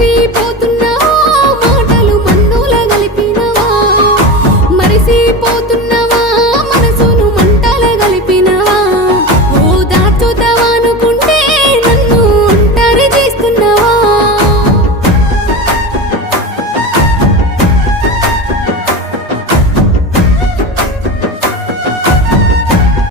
people